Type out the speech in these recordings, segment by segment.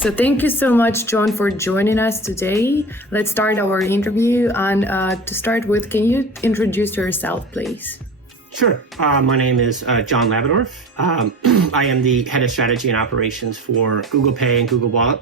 So thank you so much, John, for joining us today. Let's start our interview. And to start with, can you introduce yourself, please? Sure. My name is John Labadorf. I am the head of strategy and operations for Google Pay and Google Wallet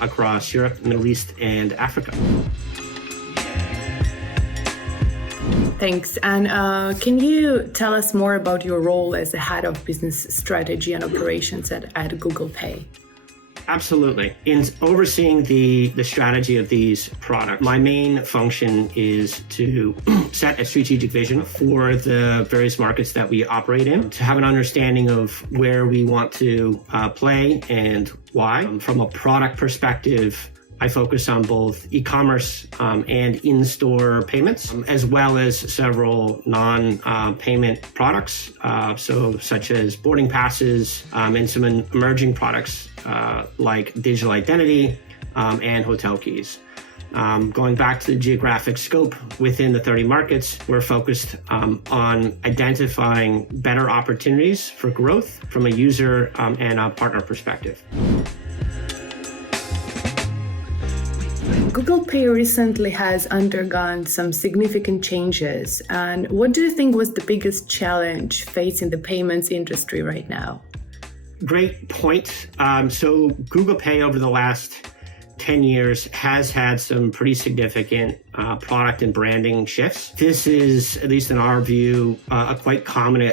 across Europe, Middle East, and Africa. Thanks. And can you tell us more about your role as the head of business strategy and operations at Google Pay? Absolutely. In overseeing the strategy of these products, my main function is to set a strategic vision for the various markets that we operate in, to have an understanding of where we want to play and why. From a product perspective, I focus on both e-commerce and in-store payments, as well as several non-payment products, such as boarding passes and some emerging products like digital identity and hotel keys. Going back to the geographic scope within the 30 markets, we're focused on identifying better opportunities for growth from a user and a partner perspective. Google Pay recently has undergone some significant changes. And what do you think was the biggest challenge facing the payments industry right now? Great point. So Google Pay over the last 10 years has had some pretty significant product and branding shifts. This is, at least in our view, a quite common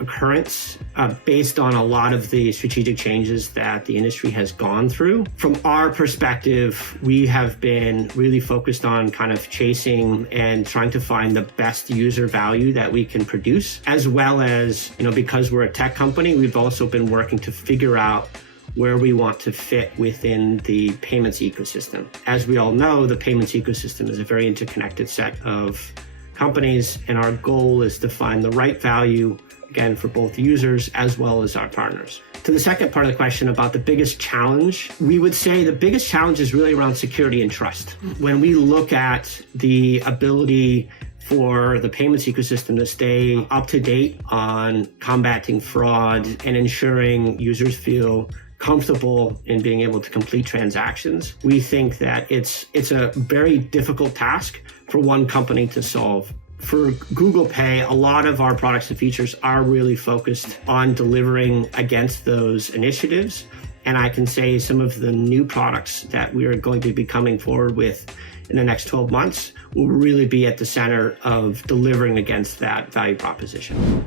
occurrence based on a lot of the strategic changes that the industry has gone through. From our perspective, we have been really focused on kind of chasing and trying to find the best user value that we can produce, as well as, because we're a tech company, we've also been working to figure out where we want to fit within the payments ecosystem. As we all know, the payments ecosystem is a very interconnected set of companies, and our goal is to find the right value, again, for both users as well as our partners. To the second part of the question about the biggest challenge, we would say the biggest challenge is really around security and trust. When we look at the ability for the payments ecosystem to stay up to date on combating fraud and ensuring users feel comfortable in being able to complete transactions, we think that it's a very difficult task for one company to solve. For Google Pay, a lot of our products and features are really focused on delivering against those initiatives. And I can say some of the new products that we are going to be coming forward with in the next 12 months will really be at the center of delivering against that value proposition.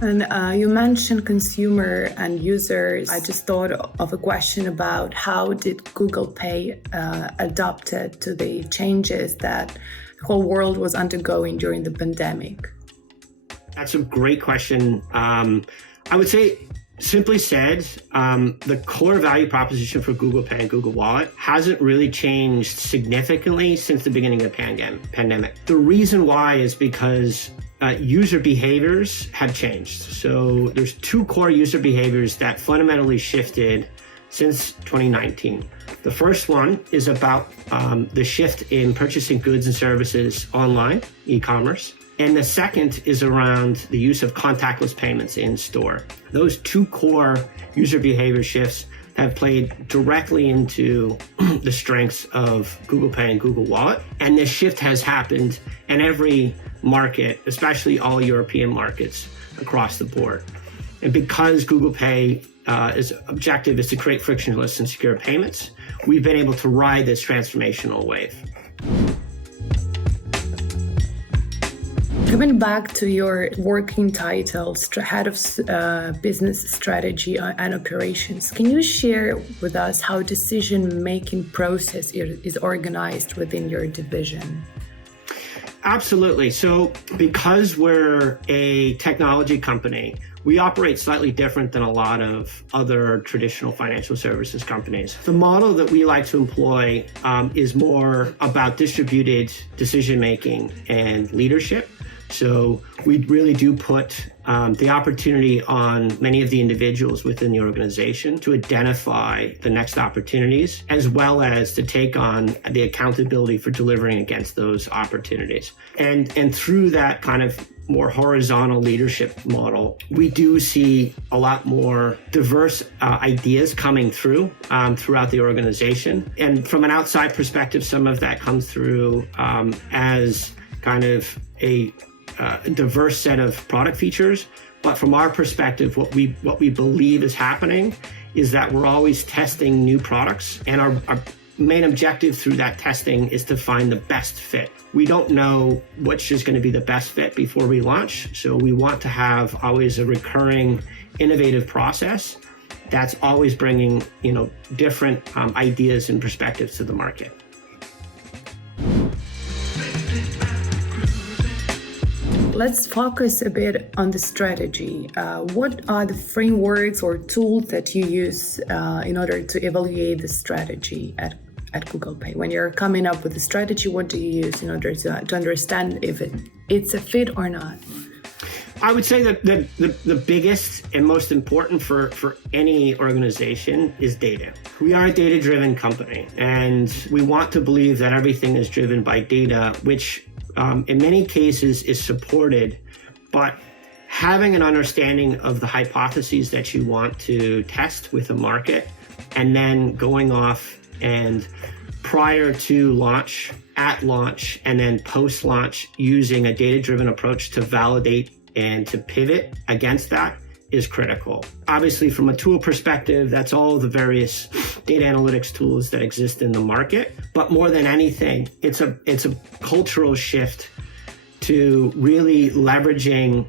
And you mentioned consumer and users. I just thought of a question about how did Google Pay adapt to the changes that the whole world was undergoing during the pandemic? That's a great question. I would say, simply said, the core value proposition for Google Pay and Google Wallet hasn't really changed significantly since the beginning of the pandemic. The reason why is because user behaviors have changed. So there's two core user behaviors that fundamentally shifted since 2019. The first one is about the shift in purchasing goods and services online, e-commerce. And the second is around the use of contactless payments in store. Those two core user behavior shifts have played directly into the strengths of Google Pay and Google Wallet. And this shift has happened in every market, especially all European markets across the board. And because Google Pay objective is to create frictionless and secure payments, we've been able to ride this transformational wave. Coming back to your working title, Head of Business Strategy and Operations, can you share with us how decision-making process is organized within your division? Absolutely. So because we're a technology company, we operate slightly different than a lot of other traditional financial services companies. The model that we like to employ is more about distributed decision-making and leadership. So we really do put the opportunity on many of the individuals within the organization to identify the next opportunities, as well as to take on the accountability for delivering against those opportunities. And through that kind of more horizontal leadership model, we do see a lot more diverse ideas coming through throughout the organization. And from an outside perspective, some of that comes through as kind of a diverse set of product features. But from our perspective, what we believe is happening is that we're always testing new products, and our main objective through that testing is to find the best fit. We don't know which is going to be the best fit before we launch, so we want to have always a recurring, innovative process that's always bringing, different ideas and perspectives to the market. Let's focus a bit on the strategy. What are the frameworks or tools that you use in order to evaluate the strategy at Google Pay? When you're coming up with a strategy, what do you use in order to understand if it's a fit or not? I would say that the biggest and most important for any organization is data. We are a data-driven company, and we want to believe that everything is driven by data, which in many cases is supported, but having an understanding of the hypotheses that you want to test with a market, and then going off and prior to launch, at launch, and then post-launch using a data-driven approach to validate and to pivot against that is critical. Obviously, from a tool perspective, that's all the various data analytics tools that exist in the market. But more than anything, it's a cultural shift to really leveraging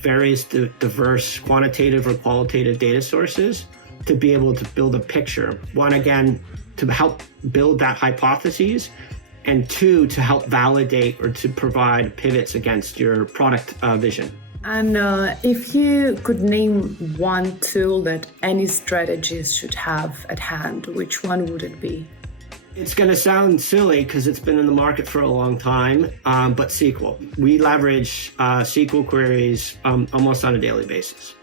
various diverse quantitative or qualitative data sources to be able to build a picture. One, again, to help build that hypothesis, and two, to help validate or to provide pivots against your product vision. And if you could name one tool that any strategist should have at hand, which one would it be? It's going to sound silly because it's been in the market for a long time, but SQL. We leverage SQL queries almost on a daily basis.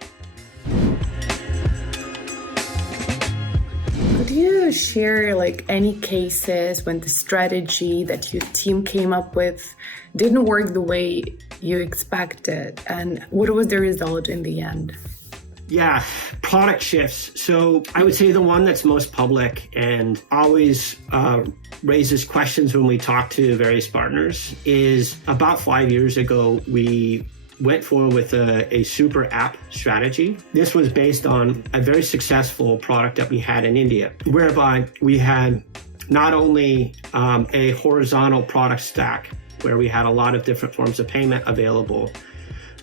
Could you share any cases when the strategy that your team came up with didn't work the way you expected, and what was the result in the end? Yeah, product shifts. So I would say the one that's most public and always raises questions when we talk to various partners is about 5 years ago, we went forward with a super app strategy. This was based on a very successful product that we had in India, whereby we had not only a horizontal product stack where we had a lot of different forms of payment available,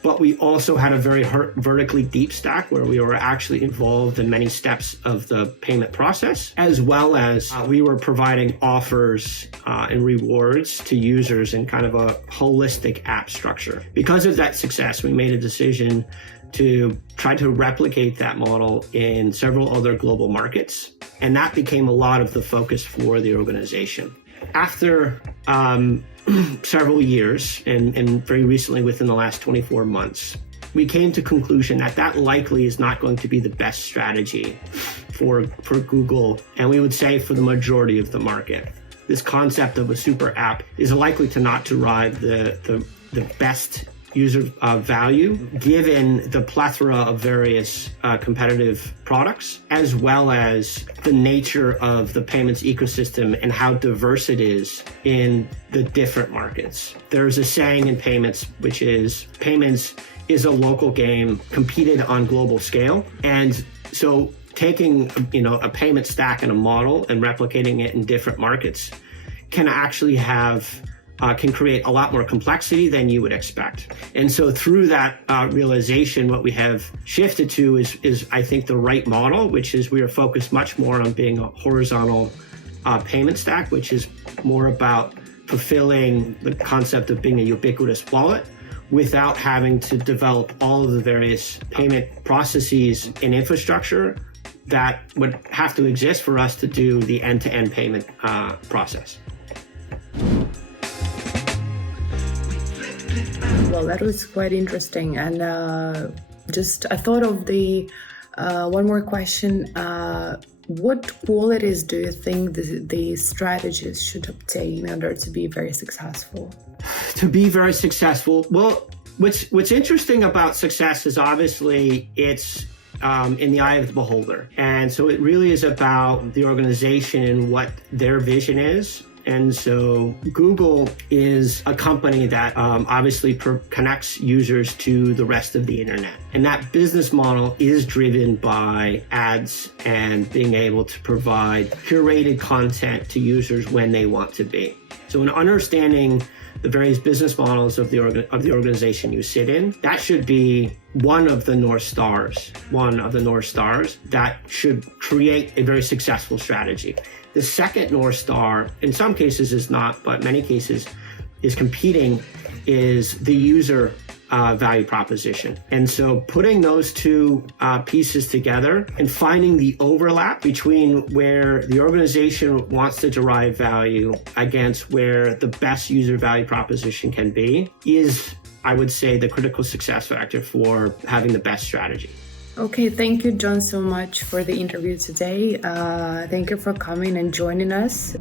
but we also had a very vertically deep stack where we were actually involved in many steps of the payment process, as well as we were providing offers and rewards to users in kind of a holistic app structure. Because of that success, we made a decision to try to replicate that model in several other global markets, and that became a lot of the focus for the organization. After several years, and very recently within the last 24 months, we came to conclusion that likely is not going to be the best strategy for Google, and we would say for the majority of the market. This concept of a super app is likely to not derive the best user value given the plethora of various competitive products, as well as the nature of the payments ecosystem and how diverse it is in the different markets. There's a saying in payments, which is payments is a local game competed on global scale. And so taking a payment stack and a model and replicating it in different markets can actually can create a lot more complexity than you would expect. And so through that realization, what we have shifted to is I think the right model, which is we are focused much more on being a horizontal payment stack, which is more about fulfilling the concept of being a ubiquitous wallet without having to develop all of the various payment processes and infrastructure that would have to exist for us to do the end-to-end payment process. Well, Well, that was quite interesting. And I thought of the one more question. What qualities do you think the strategists should obtain in order to be very successful? To be very successful, well, what's interesting about success is obviously it's in the eye of the beholder. And so it really is about the organization and what their vision is. And so Google is a company that obviously connects users to the rest of the internet. And that business model is driven by ads and being able to provide curated content to users when they want to be. So in understanding the various business models of the organization you sit in, that should be one of the North Stars that should create a very successful strategy. The second North Star, in some cases is not, but many cases is competing, is the user value proposition. And so putting those two pieces together and finding the overlap between where the organization wants to derive value against where the best user value proposition can be is, I would say, the critical success factor for having the best strategy. Okay, thank you, John, so much for the interview today. Thank you for coming and joining us.